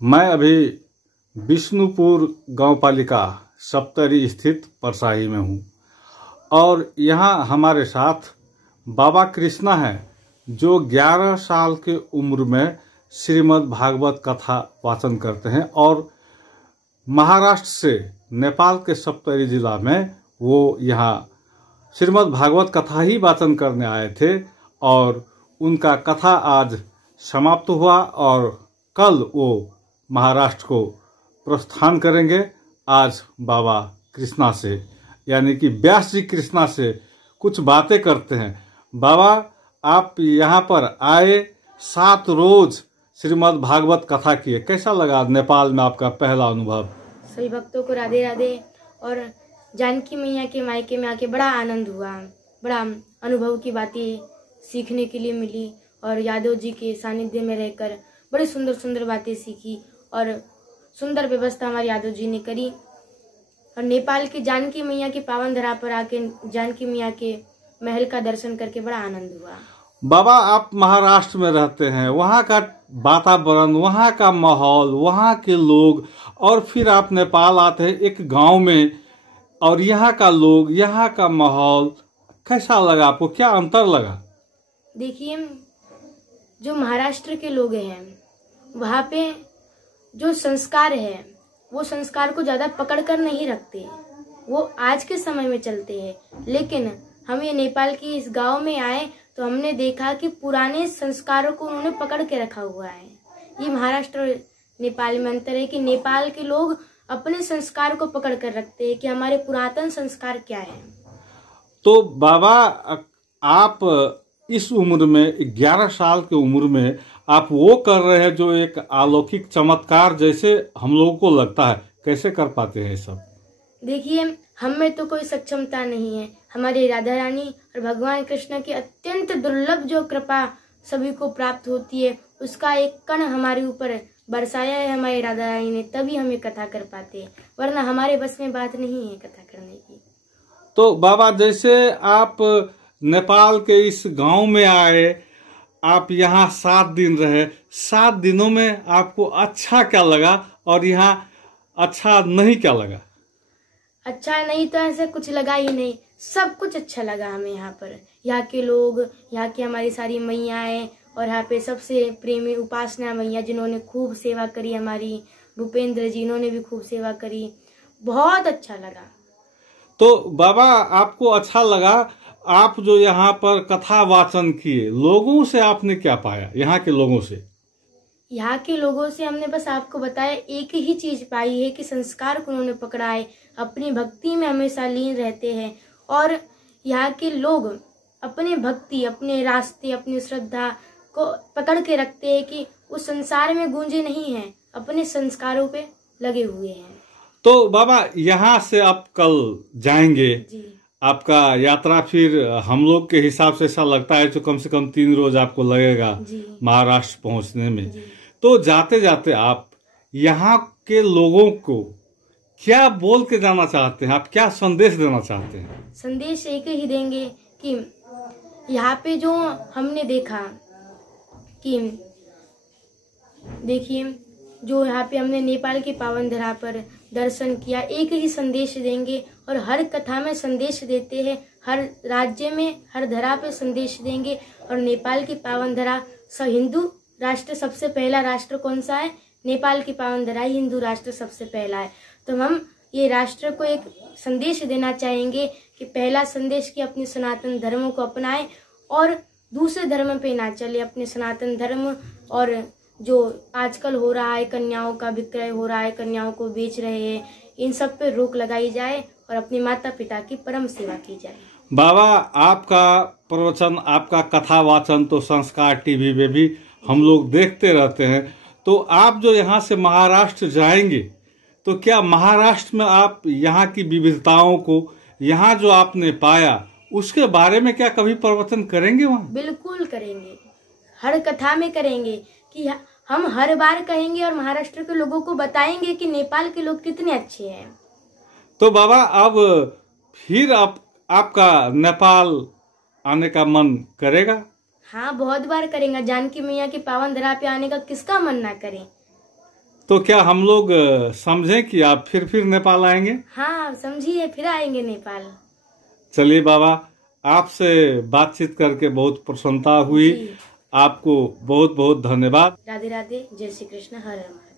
मैं अभी विष्णुपुर गांव पालिका सप्तरी स्थित परसाही में हूँ और यहाँ हमारे साथ बाबा कृष्णा हैं जो 11 साल के उम्र में श्रीमद् भागवत कथा वाचन करते हैं और महाराष्ट्र से नेपाल के सप्तरी जिला में वो यहाँ श्रीमद् भागवत कथा ही वाचन करने आए थे और उनका कथा आज समाप्त हुआ और कल वो महाराष्ट्र को प्रस्थान करेंगे। आज बाबा कृष्णा से यानी कि व्यास जी कृष्णा से कुछ बातें करते हैं। बाबा, आप यहाँ पर आए, 7 रोज श्रीमद् भागवत कथा किए, कैसा लगा नेपाल में आपका पहला अनुभव? सभी भक्तों को राधे राधे। और जानकी मैया के मायके में आके बड़ा आनंद हुआ, बड़ा अनुभव की बातें सीखने के लिए मिली और यादव जी के सानिध्य में रहकर बड़ी सुंदर सुंदर बातें सीखी और सुंदर व्यवस्था हमारे यादव जी ने करी। और नेपाल की जानकी मैया की पावन धरा पर आके जानकी मैया के महल का दर्शन करके बड़ा आनंद हुआ। बाबा, आप महाराष्ट्र में रहते हैं, वहाँ का वातावरण, वहाँ का माहौल, वहाँ के लोग, और फिर आप नेपाल आते हैं एक गांव में और यहाँ का लोग, यहाँ का माहौल कैसा लगा आपको? क्या अंतर लगा? देखिए, जो महाराष्ट्र के लोग हैं वहाँ पे जो संस्कार है वो संस्कार को ज्यादा पकड़ कर नहीं रखते, वो आज के समय में चलते हैं। लेकिन हम ये नेपाल की इस गांव में आए तो हमने देखा कि पुराने संस्कारों को उन्होंने पकड़ के रखा हुआ है। ये महाराष्ट्र और नेपाल में अंतर है कि नेपाल के लोग अपने संस्कार को पकड़ कर रखते हैं कि हमारे पुरातन संस्कार क्या है। तो बाबा, आप इस उम्र में 11 साल की उम्र में आप वो कर रहे हैं जो एक अलौकिक चमत्कार जैसे हम लोगों को लगता है, कैसे कर पाते हैं सब? देखिए, हम में तो कोई सक्षमता नहीं है, हमारी राधा रानी और भगवान कृष्ण की अत्यंत दुर्लभ जो कृपा सभी को प्राप्त होती है उसका एक कण हमारे ऊपर बरसाया है हमारी राधा रानी ने, तभी हम ये कथा कर पाते हैं, वरना हमारे बस में बात नहीं है कथा करने की। तो बाबा, जैसे आप नेपाल के इस गांव में आए, आप यहाँ 7 दिन रहे, 7 दिनों में आपको अच्छा क्या लगा और यहाँ अच्छा नहीं क्या लगा? अच्छा नहीं तो ऐसे कुछ लगा ही नहीं, सब कुछ अच्छा लगा हमें यहाँ पर। यहाँ के लोग, यहाँ की हमारी सारी मैयाएं और यहाँ पे सबसे प्रेमी उपासना मैया जिन्होंने खूब सेवा करी, हमारी भूपेंद्र जी इन्होंने भी खूब सेवा करी, बहुत अच्छा लगा। तो बाबा, आपको अच्छा लगा, आप जो यहाँ पर कथा वाचन किए, लोगों से आपने क्या पाया? यहाँ के लोगों से? यहाँ के लोगों से हमने बस आपको बताया एक ही चीज पाई है कि संस्कार को उन्होंने पकड़ा है, अपनी भक्ति में हमेशा लीन रहते हैं और यहाँ के लोग अपने भक्ति, अपने रास्ते, अपनी श्रद्धा को पकड़ के रखते हैं कि उस संसार में गूंजे नहीं हैं, अपने संस्कारों पे लगे हुए हैं। तो बाबा, यहाँ से आप कल जाएंगे जी। आपका यात्रा फिर हम लोग के हिसाब से ऐसा लगता है तो कम से कम 3 रोज आपको लगेगा महाराष्ट्र पहुंचने में। तो जाते जाते आप यहाँ के लोगों को क्या बोल के जाना चाहते हैं? आप क्या संदेश देना चाहते हैं? संदेश एक ही देंगे कि यहाँ पे जो हमने देखा कि देखिए, जो यहाँ पे हमने नेपाल की पावन धरा पर दर्शन किया, एक ही संदेश देंगे और हर कथा में संदेश देते हैं, हर राज्य में हर धरा पे संदेश देंगे। और नेपाल की पावन धरा हिंदू राष्ट्र सबसे पहला राष्ट्र कौन सा है? नेपाल की पावन धरा ही हिंदू राष्ट्र सबसे पहला है। तो हम ये राष्ट्र को एक संदेश देना चाहेंगे कि पहला संदेश कि अपने सनातन धर्म को अपनाएं और दूसरे धर्म पे ना चले, अपने सनातन धर्म और जो आजकल हो रहा है, कन्याओं का विक्रय हो रहा है, कन्याओं को बेच रहे हैं, इन सब पे रोक लगाई जाए और अपने माता पिता की परम सेवा की जाए। बाबा, आपका प्रवचन, आपका कथा वाचन तो संस्कार टीवी पे भी हम लोग देखते रहते हैं। तो आप जो यहाँ से महाराष्ट्र जाएंगे तो क्या महाराष्ट्र में आप यहाँ की विविधताओं को, यहाँ जो आपने पाया उसके बारे में क्या कभी प्रवचन करेंगे वहाँ? बिल्कुल करेंगे, हर कथा में करेंगे कि हम हर बार कहेंगे और महाराष्ट्र के लोगों को बताएंगे कि नेपाल के लोग कितने अच्छे हैं। तो बाबा, अब फिर आपका नेपाल आने का मन करेगा? हाँ, बहुत बार करेंगे। जानकी मैया की पावन धरा पे आने का किसका मन ना करे। तो क्या हम लोग समझें कि आप फिर नेपाल आएंगे? हाँ समझिए, फिर आएंगे नेपाल। चलिए बाबा, आपसे बातचीत करके बहुत प्रसन्नता हुई। जी। आपको बहुत बहुत धन्यवाद। राधे राधे, जय श्री कृष्ण, हर हर महादेव।